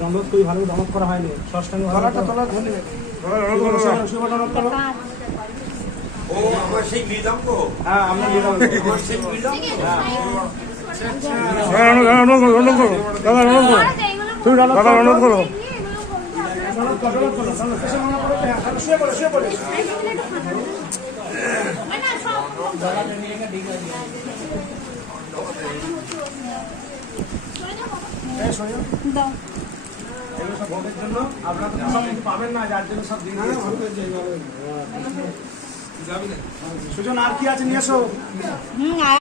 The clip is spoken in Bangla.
ডাউনলোড করি ভালো ডাউনলোড করা হয়নি ষষ্ঠাঙ্গ গলাটা তোলা ধরে ও আমার সেই নিজাম তো হ্যাঁ আমরা নিজাম আমার সেই নিজাম হ্যাঁ ডাউনলোড করো দাদা ডাউনলোড করো তুমি ডাউনলোড করো শুয়ে পড়ে আপনারা পাবেন না যার জন্য সব দিন সুজন আর কি আছে নিয়ে এসো।